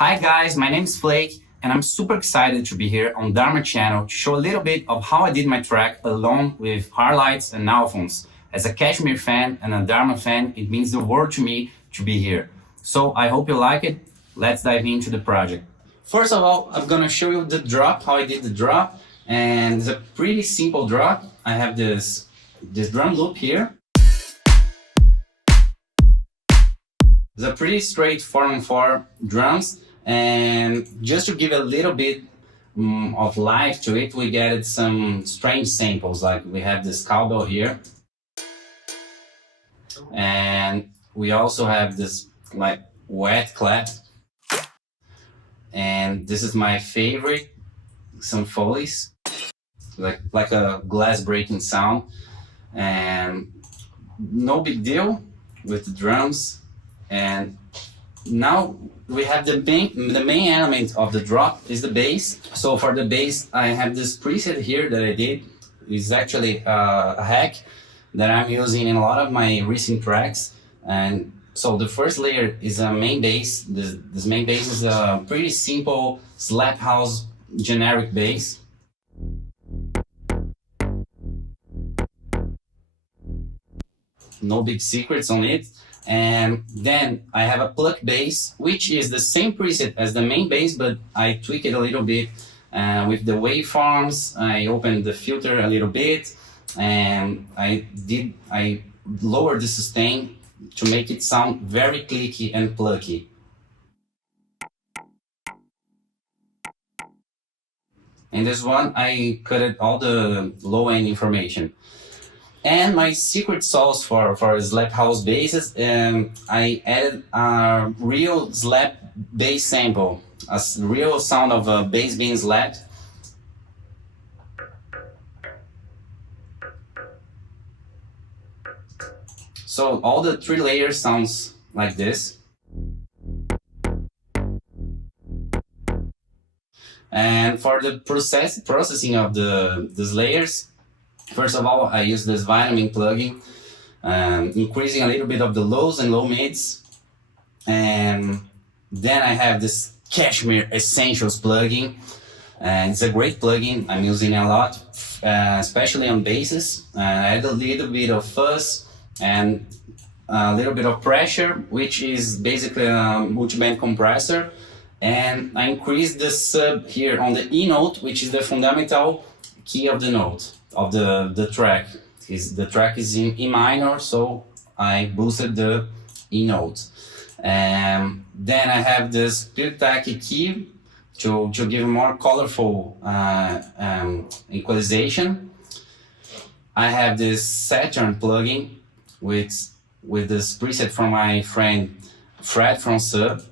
Hi guys, my name is Flakke, and I'm super excited to be here on Dharma channel to show a little bit of how I did my track along with Highlights and Alfons. As a Kashmir fan and a Dharma fan, it means the world to me to be here. So I hope you like it. Let's dive into the project. First of all, I'm gonna show you the drop, how I did the drop, and it's a pretty simple drop. I have this drum loop here. It's a pretty straight 4-on-4 drums, and just to give a little bit of life to it, we added some strange samples, like we have this cowbell here, and we also have this like wet clap, and this is my favorite, some Foleys, like a glass breaking sound, and no big deal with the drums. And now we have the main element of the drop is the bass. So for the bass, I have this preset here that I did. It's actually a hack that I'm using in a lot of my recent tracks. And so the first layer is a main bass. This main bass is a pretty simple slap house generic bass. No big secrets on it. And then I have a pluck bass, which is the same preset as the main bass, but I tweak it a little bit with the waveforms. I opened the filter a little bit, and I lowered the sustain to make it sound very clicky and plucky. And this one, I cut all the low-end information. And my secret sauce for slap house basses, I added a real slap bass sample, a real sound of a bass being slapped. So all the 3 layers sounds like this. And for the processing of these layers, first of all, I use this vitamin plugin, increasing a little bit of the lows and low mids. And then I have this Kashmir Essentials plugin. And it's a great plugin. I'm using it a lot, especially on basses. I add a little bit of fuzz and a little bit of pressure, which is basically a multi-band compressor. And I increase the sub here on the E note, which is the fundamental key of the note of the track. The track is in E minor, so I boosted the E note. And then I have this tacky key to give more colorful equalization. I have this Saturn plugin with this preset from my friend Fred from Sub,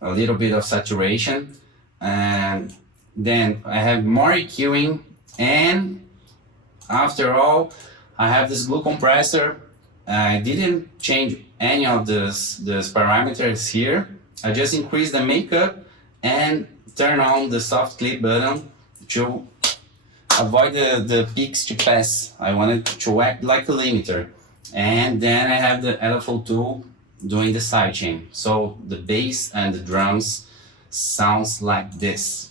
a little bit of saturation. And then I have more EQing, and after all, I have this glue compressor. I didn't change any of these parameters here. I just increased the makeup and turn on the soft clip button to avoid the peaks to pass. I wanted to act like a limiter. And then I have the LFO tool doing the sidechain. So the bass and the drums sounds like this.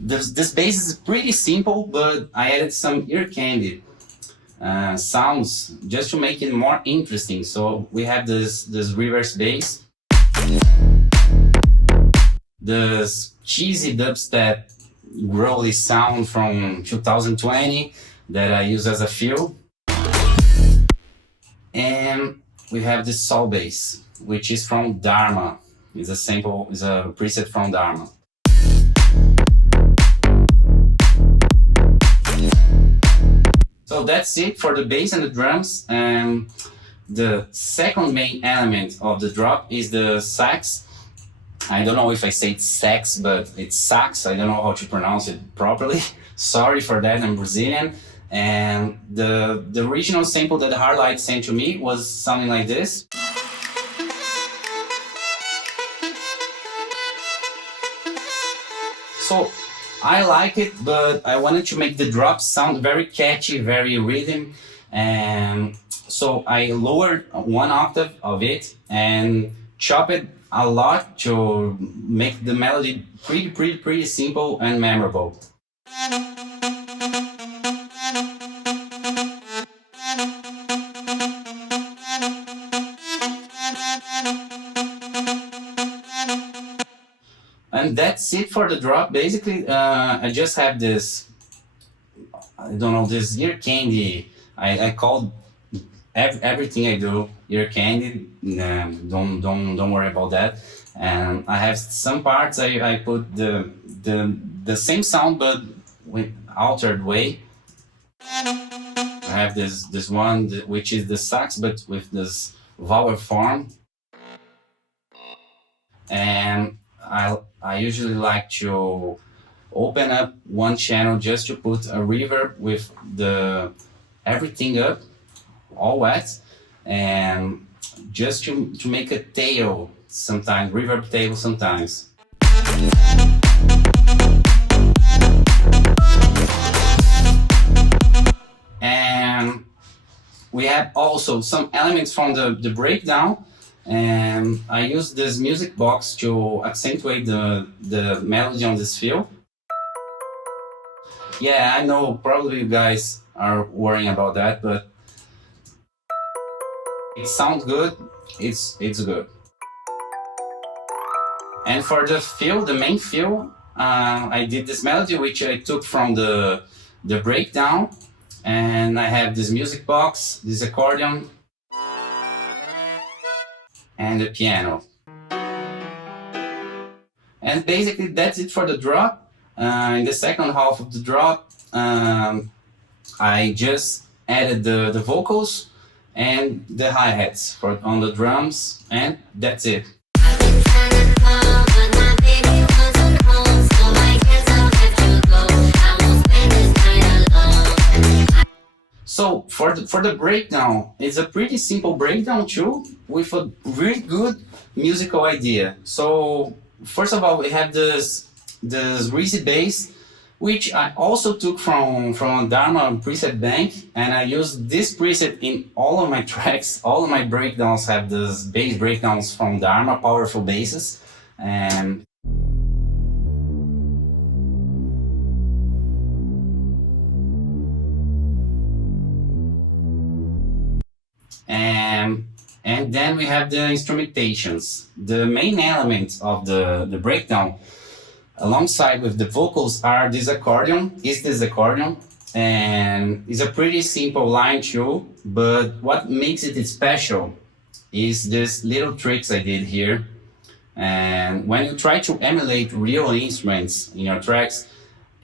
This bass is pretty simple, but I added some ear candy sounds just to make it more interesting. So we have this reverse bass, this cheesy dubstep growly sound from 2020 that I use as a fill, and we have this soul bass, which is from Dharma. It's a preset from Dharma. So that's it for the bass and the drums. And the second main element of the drop is the sax. I don't know if I say sax, but it's sax. I don't know how to pronounce it properly. Sorry for that, I'm Brazilian. And the original sample that the Highlights sent to me was sounding like this. So I like it, but I wanted to make the drop sound very catchy, very rhythm, and So I lowered one octave of it and chopped it a lot to make the melody pretty simple and memorable. And that's it for the drop. Basically, I just have this, I don't know, this ear candy. I called everything I do ear candy. Don't worry about that. And I have some parts I put the same sound but with altered way. I have this one which is the sax but with this vowel form. And I usually like to open up one channel just to put a reverb with everything up, all wet, and just to make a tail sometimes, reverb tail sometimes. And we have also some elements from the breakdown. And I use this music box to accentuate the melody on this fill. Yeah, I know probably you guys are worrying about that, but it sounds good, it's good. And for the fill, the main fill, I did this melody which I took from the breakdown, and I have this music box, this accordion, and the piano. And basically that's it for the drop. In the second half of the drop, I just added the vocals and the hi-hats on the drums, and that's it. So for the breakdown, it's a pretty simple breakdown too, with a really good musical idea. So first of all, we have this greasy bass, which I also took from Dharma preset bank, and I used this preset in all of my tracks. All of my breakdowns have these bass breakdowns from Dharma, powerful basses, and and then we have the instrumentations. The main element of the breakdown, alongside with the vocals, are this accordion, and it's a pretty simple line too, but what makes it special is this little tricks I did here. And when you try to emulate real instruments in your tracks,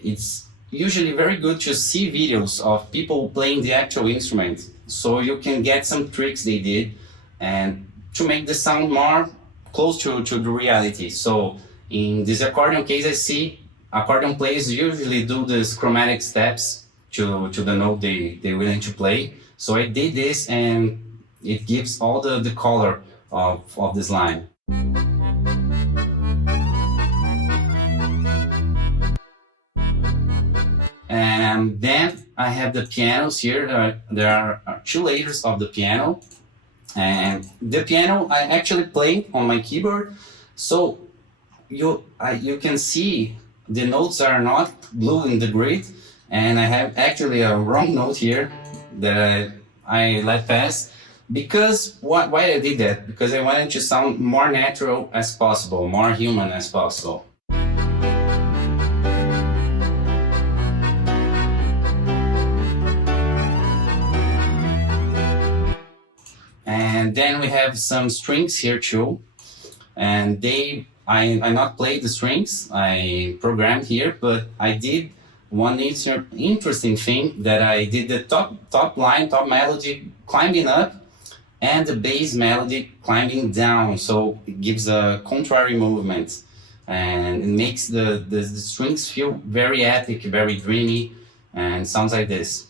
it's usually very good to see videos of people playing the actual instrument, so you can get some tricks they did and to make the sound more close to the reality. So in this accordion case, I see accordion players usually do these chromatic steps to the note they're willing to play. So I did this, and it gives all the color of this line. And then I have the pianos here. There are two layers of the piano. And the piano I actually play on my keyboard. So you can see the notes are not blue in the grid. And I have actually a wrong note here that I let pass. Because why I did that? Because I wanted to sound more natural as possible, more human as possible. And then we have some strings here too, and I not played the strings, I programmed here, but I did one interesting thing, that I did the top line, top melody climbing up, and the bass melody climbing down, so it gives a contrary movement, and it makes the strings feel very epic, very dreamy, and sounds like this.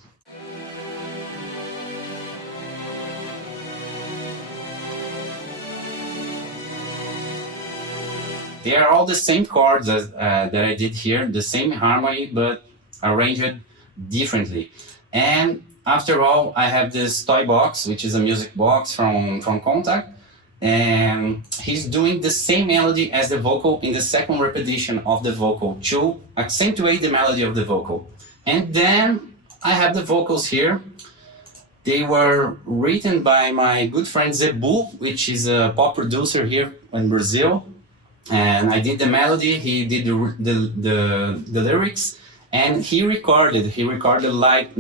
They are all the same chords as, that I did here, the same harmony, but arranged differently. And after all, I have this toy box, which is a music box from Contact, and he's doing the same melody as the vocal in the second repetition of the vocal to accentuate the melody of the vocal. And then I have the vocals here. They were written by my good friend Zebu, which is a pop producer here in Brazil. And I did the melody, he did the lyrics, and he recorded like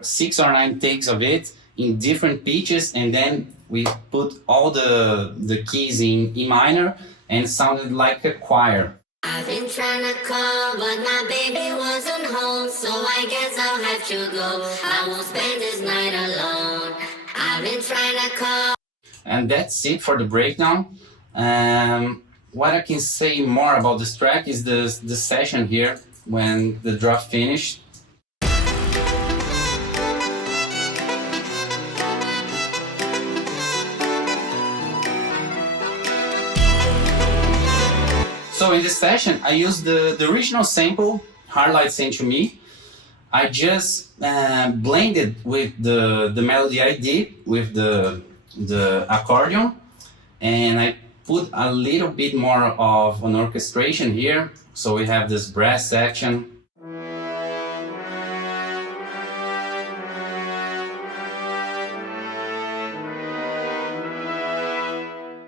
6 or 9 takes of it in different pitches, and then we put all the keys in E minor and sounded like a choir. I've been trying to call, but my baby wasn't home, so I guess I'll have to go. I won't spend this night alone. I've been trying to call. And that's it for the breakdown. What I can say more about this track is the session here when the drop finished. So in this session, I used the original sample, Hardlight Sent to Me. I just blended with the melody I did with the accordion, and I put a little bit more of an orchestration here. So we have this brass section.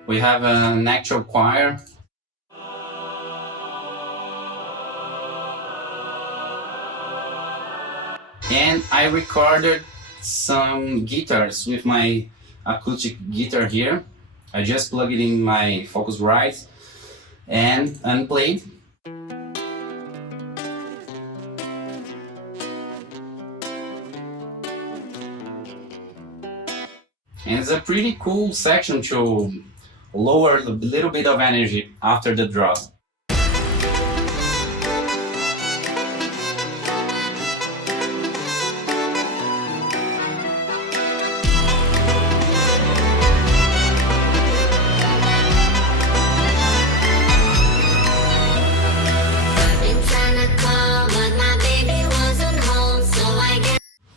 We have an actual choir. And I recorded some guitars with my acoustic guitar here. I just plugged it in my Focusrite and played. And it's a pretty cool section to lower a little bit of energy after the drop.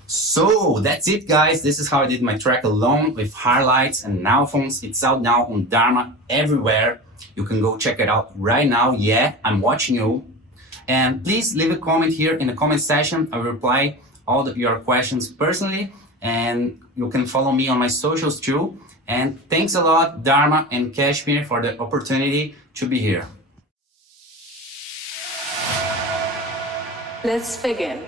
So that's it, guys. This is how I did my track alone with highlights and Alfons. It's out now on Dharma everywhere. You can go check it out right now. Yeah, I'm watching you. And please leave a comment here in the comment section. I will reply all your questions personally. And you can follow me on my socials too. And thanks a lot, Dharma and Kashmir, for the opportunity to be here. Let's begin.